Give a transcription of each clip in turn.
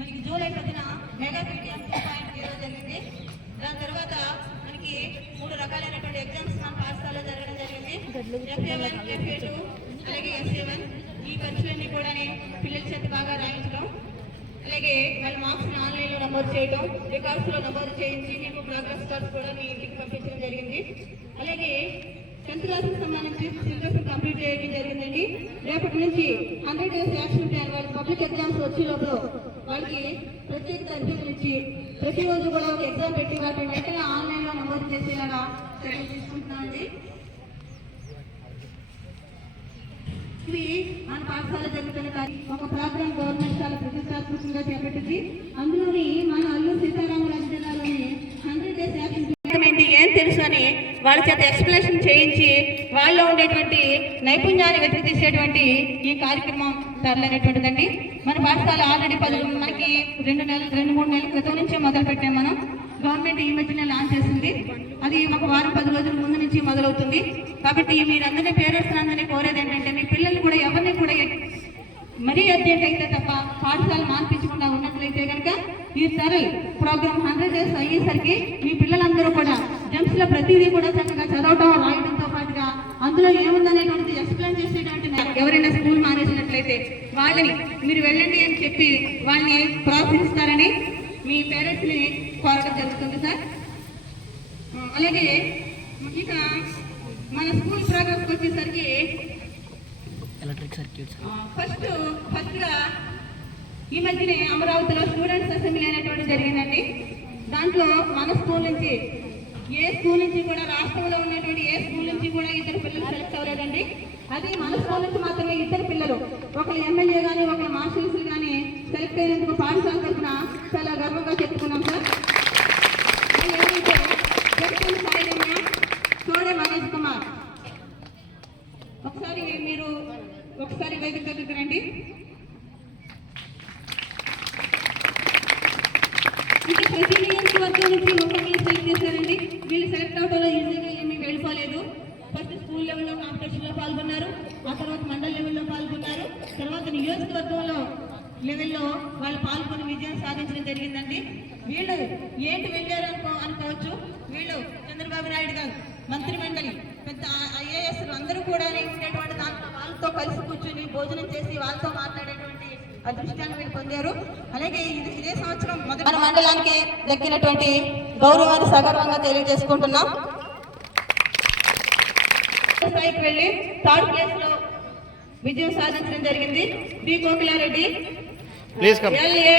మనకి July 10న mega PTM 2.0 జరిగింది. దాని తర్వాత మనకి 3 రకాలైనటువంటి ఎగ్జామ్స్ మన పాఠశాలలో జరగడం జరిగింది. FA1, FA2 అలాగే SA1. ఈ పరీక్షలన్నీ కూడా పిల్లల చేత బాగా రాయించడం, అలాగే వాళ్ళ మార్క్స్ ఆన్లైన్లో నమోదు చేయడం, రికార్డ్స్లో నమోదు చేయించి మీకు ప్రోగ్రెస్ కార్డ్స్ కూడా మీ ఇంటికి పంపించడం జరిగింది. అలాగే 10th క్లాస్కి సంబంధించి సిలబస్ కంప్లీట్ చేయడం జరిగిందండి. రేపటి నుంచి 100 days యాక్షన్ ప్లాన్ వాళ్ళకి పబ్లిక్ ఎగ్జామ్స్ వచ్చే లోపల వాళ్ళకి ప్రత్యేక తరగతులు ఇచ్చి ప్రతిరోజు కూడా ఒక ఎగ్జామ్ పెట్టి వాటిని వెంటనే ఆన్లైన్లో నమోదు చేసేలాగా చర్యలు తీసుకుంటున్నామండి. ఇవి మన పాఠశాల జరుగుతున్న ఒక ప్రోగ్రామ్ గవర్నమెంట్ చాలా ప్రతిష్టాత్మకంగా చేపట్టింది. అందులోని మన అల్లూరు సీతారామరాజు జిల్లాలోని 100 days యాక్షన్ ఏం తెలుసు అని వాళ్ళ చేత ఎక్స్ప్లెనేషన్ చేయించి వాళ్ళలో ఉండేటువంటి నైపుణ్యాన్ని వెతికి తీసేటువంటి ఈ కార్యక్రమం తరలైనటువంటిదండి. మన పాఠశాల ఆల్రెడీ మనకి 2-3 నెలల క్రితం నుంచే మొదలు పెట్టాం. మనం గవర్నమెంట్ ఈ మధ్యనే లాంచ్ చేసింది. అది ఒక వారం 10 రోజుల ముందు నుంచి మొదలవుతుంది. కాబట్టి మీరందరినీ పేరెంట్స్ అందరినీ కోరేది ఏంటంటే మీ పిల్లల్ని కూడా ఎవరిని కూడా మరీ అర్జెంట్ అయితే తప్ప పాఠశాల మాన్పించకుండా ఉన్నట్లయితే కనుక ఈ సరళ ప్రోగ్రామ్ 100 days అయ్యేసరికి మీ పిల్లలందరూ కూడా జంప్స్ లో ప్రతిదీ కూడా చక్కగా చదవటం రాయడంతో పాటుగా అందులో ఏముందనేటువంటిది ఎక్స్ప్లెయిన్ చేసేటువంటి ఎవరైనా స్కూల్ మానేసినట్లయితే వాళ్ళని మీరు వెళ్ళండి అని చెప్పి వాళ్ళని ప్రోత్సహిస్తారని మీ పేరెంట్స్ ని కోరడం జరుగుతుంది సార్. అలాగే ఇక మన స్కూల్ ప్రోగ్రామ్కి వచ్చేసరికి ఫస్ట్ గా ఈ మధ్యనే అమరావతిలో స్టూడెంట్స్ అసెంబ్లీ అనేటువంటి జరిగిందండి. దాంట్లో మన స్కూల్ నుంచి ఏ స్కూల్ నుంచి కూడా రాష్ట్రంలో ఉన్నటువంటి ఏ స్కూల్ నుంచి కూడా 2 పిల్లలు సెలెక్ట్ అవ్వలేదండి. అది మన స్కూల్ నుంచి మాత్రమే 2 పిల్లలు, ఒకళ్ళు ఎమ్మెల్యే కానీ ఒకళ్ళు మార్షల్స్ కానీ సెలెక్ట్ అయినందుకు పాఠశాల తరఫున చాలా గర్వంగా చెప్పుకున్నాం సార్. ఏదైతే చూడే మనోజ్ కుమార్ ఒకసారి వేదిక దగ్గరికి రండి. ఇంకా ప్రతి నియోజకవర్గం నుంచి ఒకరిని సెలెక్ట్ చేశారండి. వీళ్ళు సెలెక్ట్ అవడంలో ఈజీగా ఏమీ వెళ్ళిపోలేదు. ఫస్ట్ స్కూల్ లెవెల్లో కాంపిటీషన్లో పాల్గొన్నారు, ఆ తర్వాత మండల లెవెల్లో పాల్గొన్నారు, తర్వాత నియోజకవర్గంలో లెవెల్లో వాళ్ళు పాల్గొని విజయం సాధించడం జరిగిందండి. వీళ్ళు ఏంటి వెళ్ళారు అనుకోవచ్చు. వీళ్ళు చంద్రబాబు నాయుడు గారు మంత్రి మండలి పెద్ద IAS అందరూ కూడా ఉండేటువంటి దాంట్లో వాళ్ళతో కలిసి కూర్చొని భోజనం చేసి వాళ్ళతో మాట్లాడేటువంటి అదృష్టాన్ని వీళ్ళు పొందారు. అలాగే ఇదే సంవత్సరం మన మండలానికి దక్కినటువంటి గౌరవాన్ని సగర్వంగా తెలియజేసుకుంటున్నాం. స్థాయికి వెళ్ళి 3rd place లో విజయం సాధించడం జరిగింది. B Kokila Reddy, LA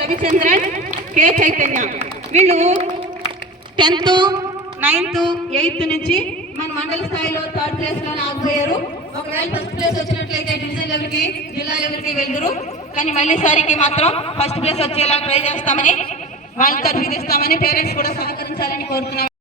Ravichandran, K Chaitanya. వీళ్ళు 10th, 9th, 8th నుంచి మన మండల స్థాయిలో 3rd place లో ఆగిపోయారు. ఒకవేళ ఫస్ట్ ప్లేస్ వచ్చినట్లయితే డివిజన్ లెవెల్కి, జిల్లా లెవెల్కి వెళ్తారు. కానీ మళ్ళీ సారికి మాత్రం ఫస్ట్ ప్లేస్ వచ్చేలా ట్రై చేస్తామని వాళ్ళ తరఫు ఇస్తామని పేరెంట్స్ కూడా సహకరించాలని కోరుతున్నాం.